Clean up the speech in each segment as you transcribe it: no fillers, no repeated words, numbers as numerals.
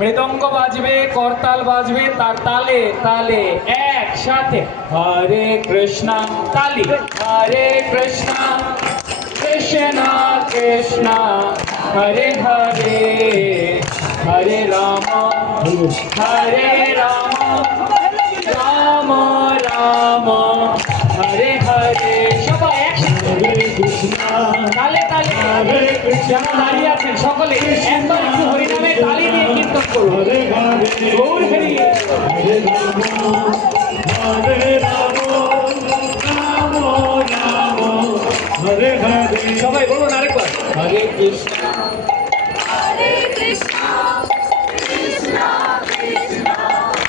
মৃদঙ্গ বাজবে, করতাল বাজবে, তার তালে তালে একসাথে হরে কৃষ্ণ তালি, হরে কৃষ্ণ কৃষ্ণ কৃষ্ণ হরে হরে, হরে রাম হরে রাম রাম রাম হরে হরে। সবাই একসাথে তালে তালে যারা দাঁড়িয়ে আছেন সকলে একবার একটু হরিনামে তালি দিয়ে কীর্তন করুন। গৌর হরি সবাই বলুন আরেকবার হরে কৃষ্ণ হরে কৃষ্ণ কৃষ্ণ কৃষ্ণ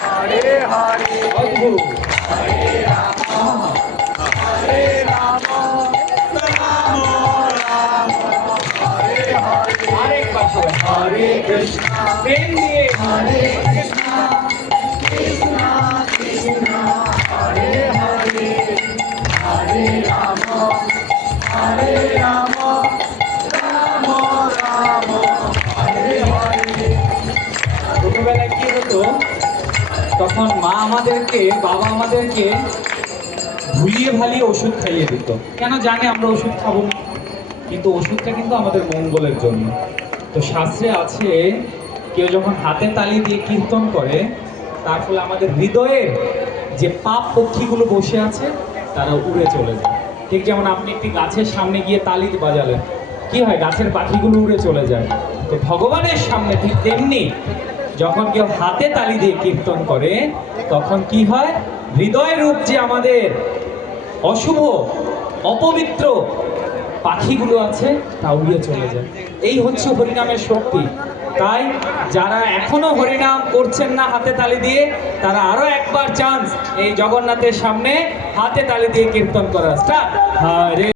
হরে হরে, অদ্ভুত হরে রাম হরে রাম রাম রাম হরে হরে। আরেকবার সবাই হরে কৃষ্ণ প্রেম দিয়ে হরে কৃষ্ণ কৃষ্ণ কৃষ্ণ হরে হরে, হরে রাম হরে রাম রাম রাম হরে হরে। ছোটবেলায় কি হতো, তখন মা আমাদেরকে বাবা আমাদেরকে ভুলিয়ে ভালিয়ে ওষুধ খাইয়ে দিত। কেন জানে আমরা ওষুধ খাবো না, কিন্তু ওষুধটা কিন্তু আমাদের মঙ্গলের জন্য। তো শাস্ত্রে আছে কেউ যখন হাতে তালি দিয়ে কীর্তন করে তার ফলে আমাদের হৃদয়ের যে পাপ পক্ষীগুলো বসে আছে তারা উড়ে চলে যায়। ঠিক যেমন আপনি একটি গাছের সামনে গিয়ে তালি বাজালেন, কি হয়, গাছের পাখিগুলো উড়ে চলে যায়। তো ভগবানের সামনে ঠিক তেমনি যখন কেউ হাতে তালি দিয়ে কীর্তন করে তখন কি হয়, হৃদয় রূপ যে আমাদের অশুভ অপবিত্র পাখিগুলো আছে তা উড়িয়ে চলে যায়। এই হচ্ছে হরিনামের শক্তি। তাই যারা এখনো হরিনাম করছেন না হাতে তালি দিয়ে, তারা আরো একবার চান্স এই জগন্নাথের সামনে হাতে তালি দিয়ে কীর্তন করা স্টার্ট। হরে